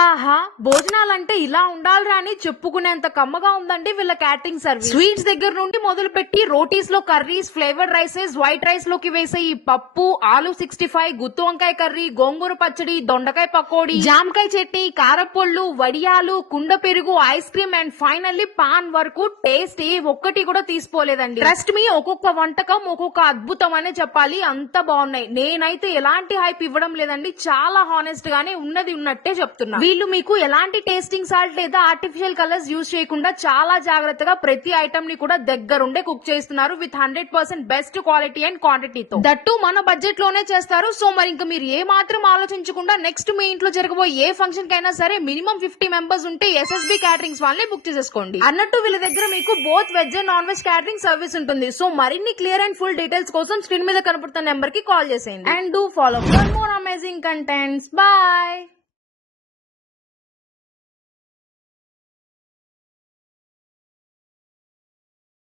ఆహా, భోజనాలంటే ఇలా ఉండాలిరా అని చెప్పుకునేంత కమ్మగా ఉందండి వీళ్ళ క్యాటరింగ్ సర్వీస్. స్వీట్స్ దగ్గర నుండి మొదలు పెట్టి రోటీస్ లో curries, flavoured rises, white rice లోకి వేసే ఈ పప్పు, ఆలు 65, గుత్తి వంకాయ కర్రీ, గోంగూర పచ్చడి, దొండకాయ పకోడీ, జామకాయ చట్నీ, కారపొళ్ళు, వడియాలు, కుండ పెరుగు, ice cream and finally pan వరకు టేస్ట్ ఒక్కటి కూడా తీసుకోలేదండి. ట్రస్ట్ మీ, ఒక్కొక్క వంటకం ఒక్కొక్క అద్భుతం అనే చెప్పాలి, అంత బాగున్నాయి. నేనైతే ఎలాంటి హైప్ ఇవ్వడం లేదండి, చాలా హానెస్ట్ గానే ఉన్నది ఉన్నట్టే చెప్తున్నా. వీళ్ళు మీకు ఎలాంటి టేస్టింగ్ సాల్ట్ లేదా ఆర్టిఫిషియల్ కలర్స్ యూజ్ చేయకుండా చాలా జాగ్రత్తగా ప్రతి ఐటమ్ ని కూడా దగ్గరుండే కుక్ చేస్తున్నారు with 100% best quality and క్వాంటిటీతో. That మన బడ్జెట్ లోనే చేస్తారు. సో మరి ఇంకా మీరు ఏ మాత్రం ఆలోచించకుండా నెక్స్ట్ మీ ఇంట్లో జరగబోయే ఏ ఫంక్షన్ కైనా సరే మినిమం 50 మెంబర్స్ ఉంటే SSB క్యాటరింగ్స్ వాళ్ళని బుక్ చేసేసుకోండి. అన్నట్టు వీళ్ళ దగ్గర మీకు both veg and non veg catering service ఉంటుంది. సో మరిన్ని క్లియర్ అండ్ ఫుల్ డీటెయిల్స్ కోసం స్క్రీన్ మీద కనపడుతున్న నెంబర్ కి కాల్ చేసేయండి. And do follow for more amazing contents. Bye.